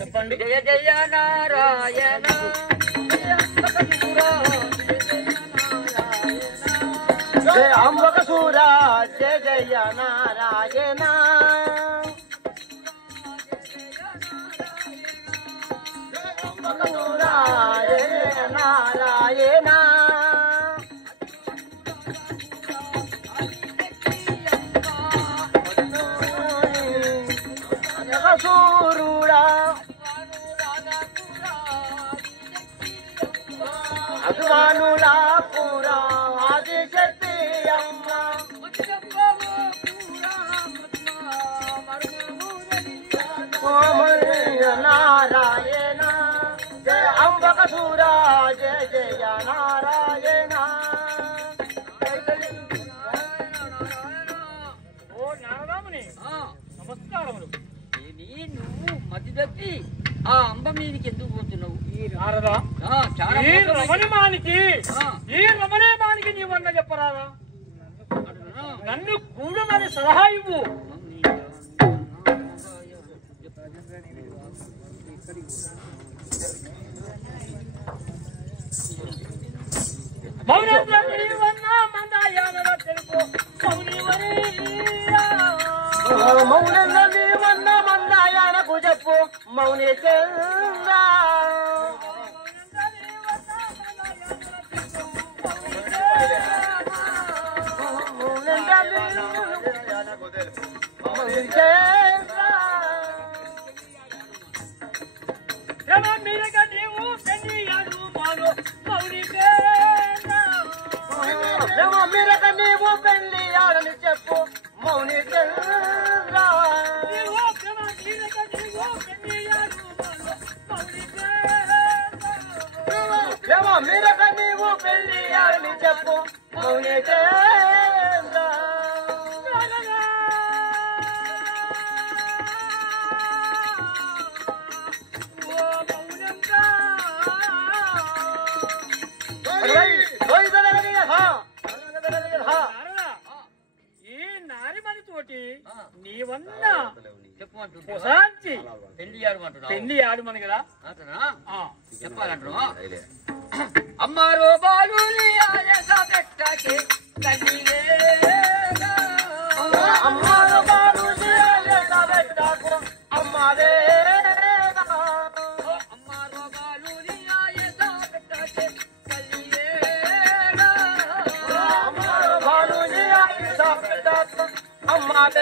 చెప్పండి. జయ జయ నారాయణ జయ అంబకసూర జయ జయ నారాయణ అంబకసూర జయ నారాయణ సూరుడా అభిమానులా పూరా ఆదిశక్తి అమ్మ నారాయణ జయ అంబకసూర జయ జయ నారాయణ. ఓ నారదాముని నమస్కారములు. నువ్వు మధ్య తప్పి ఆ అంబ మీదకి ఎందుకు పోతున్నావు? ఈ నారదా ఈ రమణీమానికి నీవన్న చెప్పరాదా? నన్ను కూడమని సలహా ఇవ్వు. మౌనేంద్ర నీవన్న మందాయాన తెలుపు మౌనంగా నీవన్న మందాయానకు చెప్పు మౌని చంద్ర మీరగా నీవు పెళ్ళియాడు మాను మౌని మీరక నీవు పెళ్లి ఆడని చెప్పు మౌని చంద్ర మీరక నీవు పెళ్లి ఆడని చెప్పు మౌని చంద్ర ఈ నారిమణి తోటి నీవన్న చెప్పమంటు శాంతి పెళ్లి ఆడమంటున్నావు. పెళ్లి ఆడుమని కదా చెప్పాలంటున్నా. అమ్మారో బాలు పెట్టకే అమ్మారు బాబు పెట్టకు అమ్మదే అమ్మారో బాలు పెట్టకే అమ్మారు బాలు పెట్టకు అమ్మదే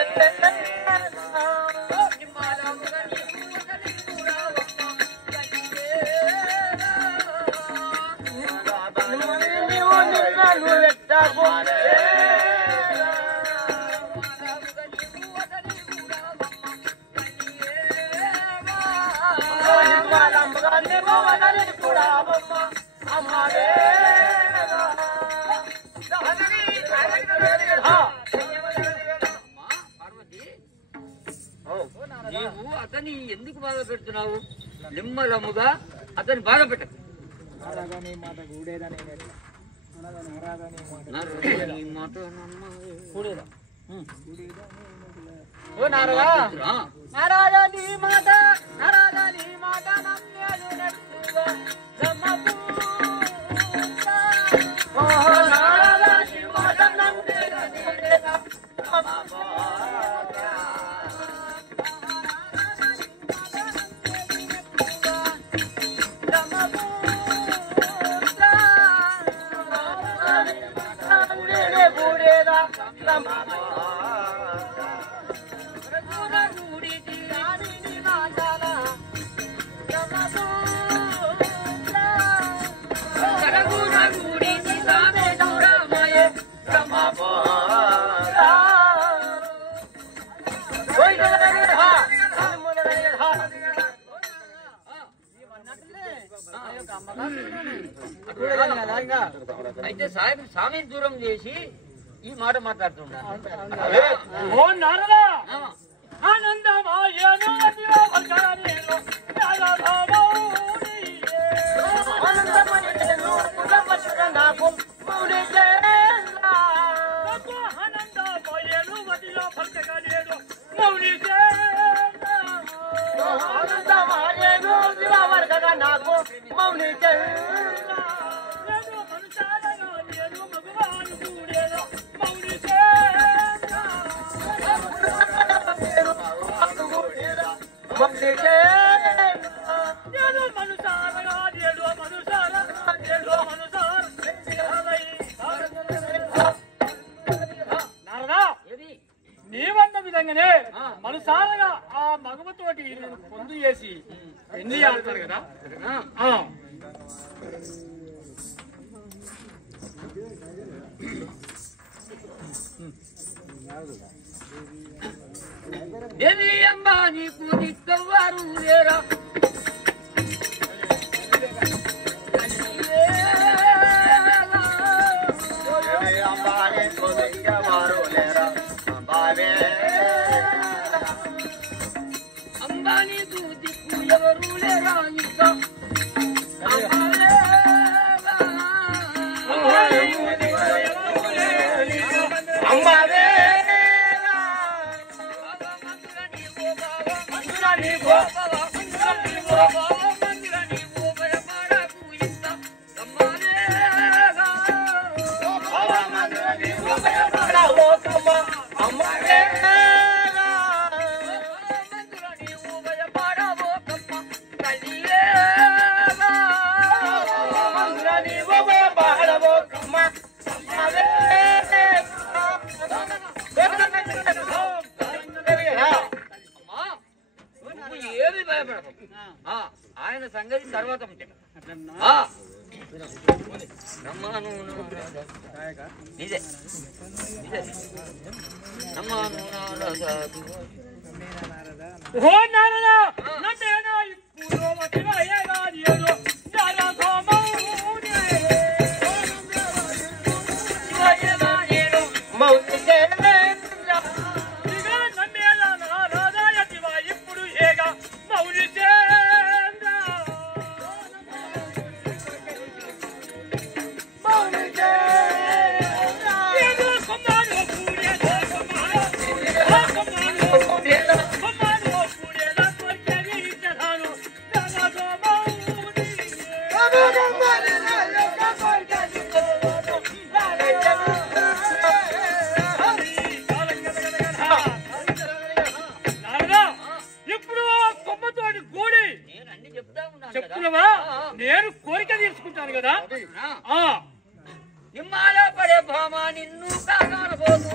నీవు నిన్ను పెట్టకు నీవు అతని ఎందుకు బాధ పెడుతున్నావు? నిమ్మలముగా అతని బాధ పెట్టకు. ఓ నారదా నారాయణ నీ మాట నారాయణ నీ మాట నమ్మేది నెట్టుగా నారాయణ నీ మాట నమ్మేది అయితే స్వామిని దూరం చేసి ఈ మాట మాట్లాడుతున్నా. ఓ నారదా ఆనందమాయను మౌని నీవన్న విధంగానే మనసారగా ఆ మగమతోటి పొందు చేసి పెళ్లి ఆడతాడు కదా. దేవి అమ్మా నీకు దిక్కవారు లేరా అంబానీ దిక్కు ఎవరు లేరా ఇంకా ఆయన సంగతి తర్వాత ఉంటాయి. నిజే ఓ నారదా నన్నేనా ఇప్పుడు వతివయ్యగా నీరు నరకమౌనే వయ్యగా నీరు మౌతికే ఇగా నన్నేనా నారదా యతివా ఇప్పుడు ఏగా మౌలిసే చెప్తున్నావా? నేను కోరిక తీర్చుకుంటాను కదా. నిమ్మాల పడే భామా నిన్ను కానబోదు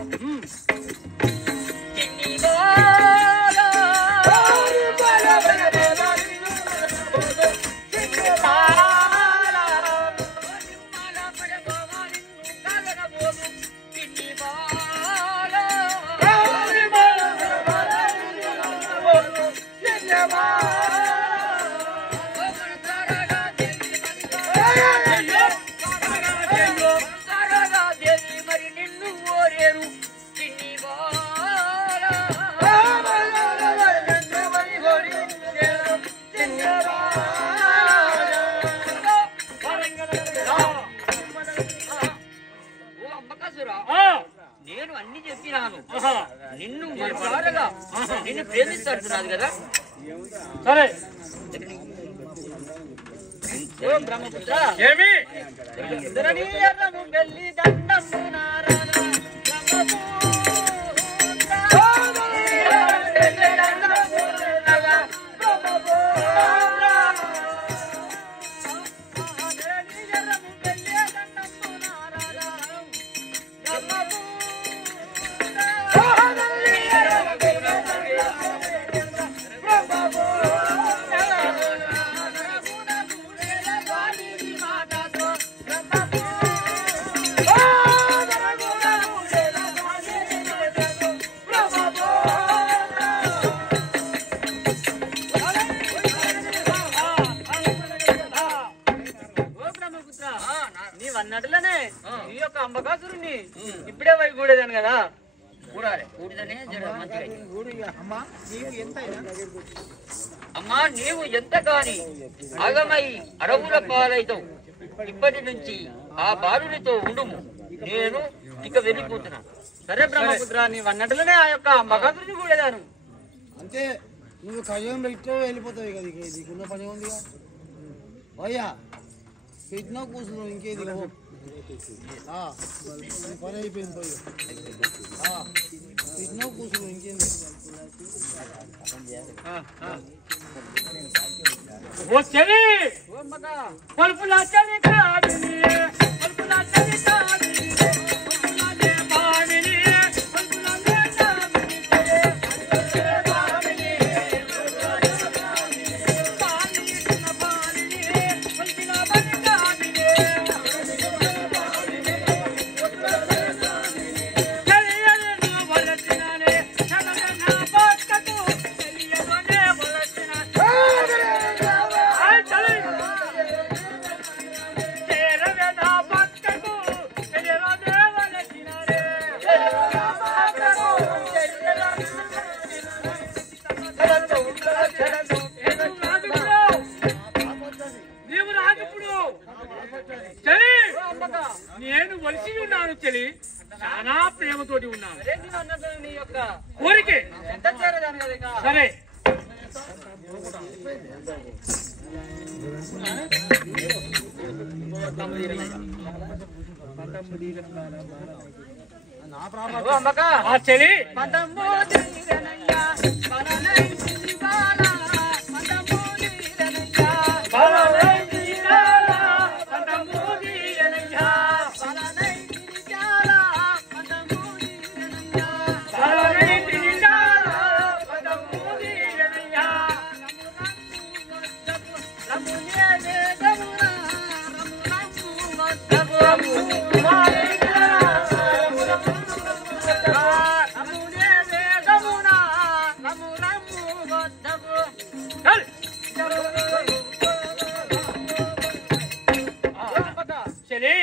మరి నిన్ను ఓరేరు చిన్ని నేను అన్ని చెప్పినాను. నిన్ను మనసారగా నిన్ను ప్రేమిస్తాడు కదా. సరే బ్రహ్మపుత్ర ఏమి వెళ్ళి దండము నీవన్నట్లనే ఈ యొక్క అంబకాసురుణ్ణి ఇప్పుడే పోయి కూడేదాను కదా. కూడాలి కూడిదనే అమ్మా నీవు ఎంత కాని ఆగమై అడవుల పాలైతావు. ఇప్పటి నుంచి ఆ బాలునితో ఉండుము. నేను ఇక వెళ్ళిపోతున్నాను. సరే బ్రహ్మపుత్ర, నీవన్నట్లనే ఆ యొక్క అంబకాసురుని కూడేదాను. అంతే, నువ్వు కయ్యం పెట్టో వెళ్ళిపోతావు. ఇక నీకున్న పని ఉంది అయ్యా. పెట్టినా కూర్చున్నావు ఇంకేది పని అయిపోయింది పోయి పెట్టినా కూర్చున్నావు ఇంకేంది పలుపులా చలి కాదిని పలుపులా చలి కాదిని నేను వలసి ఉన్నాను చెలి చాలా ప్రేమతోటి ఉన్నాను నీ యొక్క కోరికే ఎంత చేరదాను కదా సరే ఆ చెలి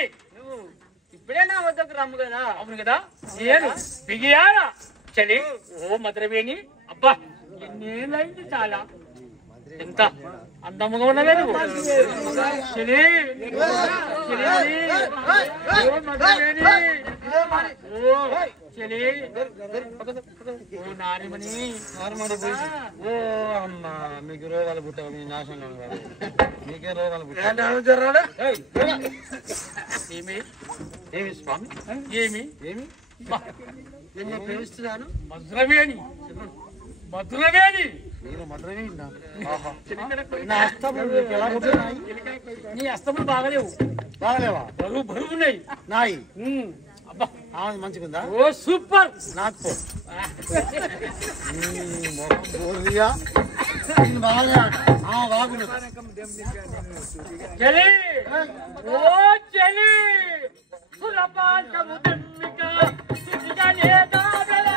ఇప్పుడే నా వద్దకు రమ్ము కదా. అవును కదా నేను బిగియారా చలి ఓ మధురవేణి అబ్బా ఎన్నేళ్ళైంది చాలా ఎంత అందముగా ఉన్నవే నువ్వు చలి ఓ మధురవేణి ఓ చలి ఓ నారిమణి ఓ అమ్మ మీకు రోగాలు పుట్టావు మీ నాశనం మీకే రోగాలు పుట్టావు ఏమి ఏమి స్వామి ఏమి ఏమి నేను ప్రేమిస్తున్నాను మధురవేణి మధురవేణి నేను మధురమే నా అస్తములు ఎలా ఉన్నాయి? నీ అస్తములు బాగలేవు బాగలేవా బరువు బరువు ఉన్నాయి నాయి అబ్బా ఆమె మంచిగుందా ఓ సూపర్ నాకు బోర్లియా బాగా బాగుంది చలి ఓ చలి సులభాంతము దమ్మిక సుతిగానే దాగల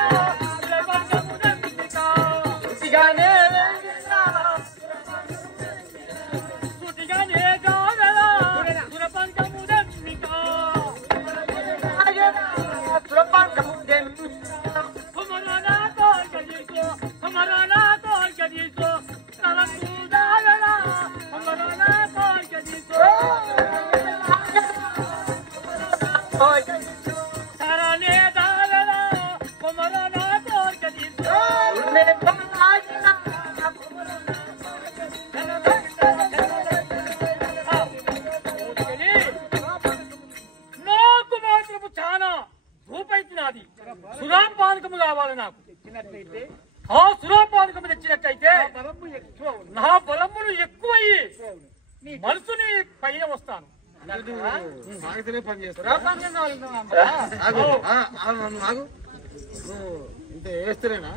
సులభాంతము దమ్మిక సుతిగానే సుతిగానే దాగల సులభాంతము దమ్మిక సులభాంతము దమ్మిక హమరానా తోల్ కదిసో హమరానా తోల్ కదిసో తరంగు దాగల హమరానా తోల్ కదిసో తరనే దాగల హమరానా తోల్ కదిసో నాకు మాత్రము చాలా రూపైతున్నది సురాపానకము కావాలి నాకు ఆ సురాపానకము తెచ్చినట్టయితే నా బలములు ఎక్కువయ్యి మనసుని పైన వస్తాను ఆగితేనే పని చేస్తా ఇంత వేస్తేనేనా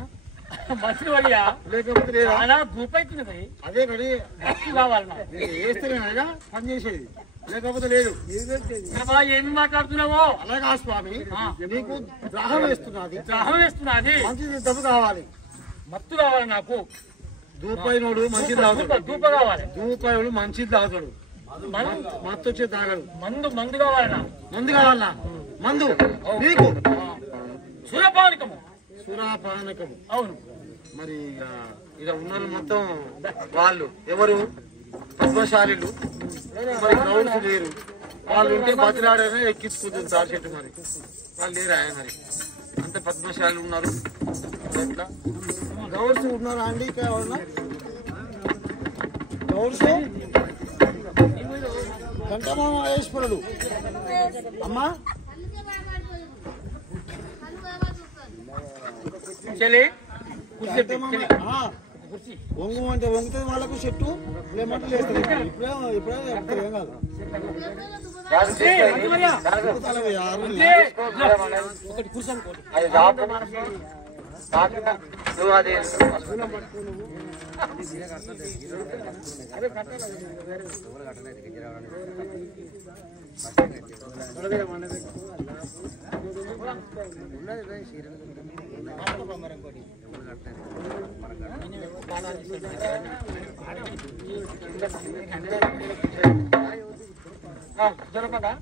మనసు వయ్యా లేకపోతే లేదా చాలా రూపైతున్నది అదే కానీ మస్తు కావాలి నాకు వేస్తేనేనా పని చేసేది లేకపోతే లేదు అబ్బా, ఏమి మాట్లాడుతున్నావో అలాగా స్వామి నీకు దాహం వేస్తున్నది దాహం వేస్తున్నది మంచిది డబ్బు కావాలి మత్తు కావాలి నాకు దూపాయినోడు మంచిది తాగుతాడు ధూప కావాలి దూపాయినోడు మంచిది తాగుతాడు మత్తు వచ్చే తాగడు మందు కావాలి నాకు మందు కావాలా మందు నీకు సురపానకము సురాపానకము అవును మరి ఇక ఉన్నారు మొత్తం వాళ్ళు ఎవరు పద్మశాలీలు మరి గౌడ్స్ లేరు వాళ్ళు ఉంటే బతిరాడనే ఎక్కించుకుంటుంది తాడి చెట్టు మరి వాళ్ళు లేరా మరి అంత పద్మశాలీలు ఉన్నారు ఎట్లా గౌడ్స్ ఉన్నారా అండి ఇక్కడ గౌడ్స్ ఘంటమహేశ్వరుడు అమ్మా చెల్లి వంగు అంటే వంగుతుంది వాళ్ళకు చెట్టు లేమంటే లేస్తుంది ఇప్పుడే చెప్తారు ఏం కాదు ఒకటి కూర్చొని జరపడా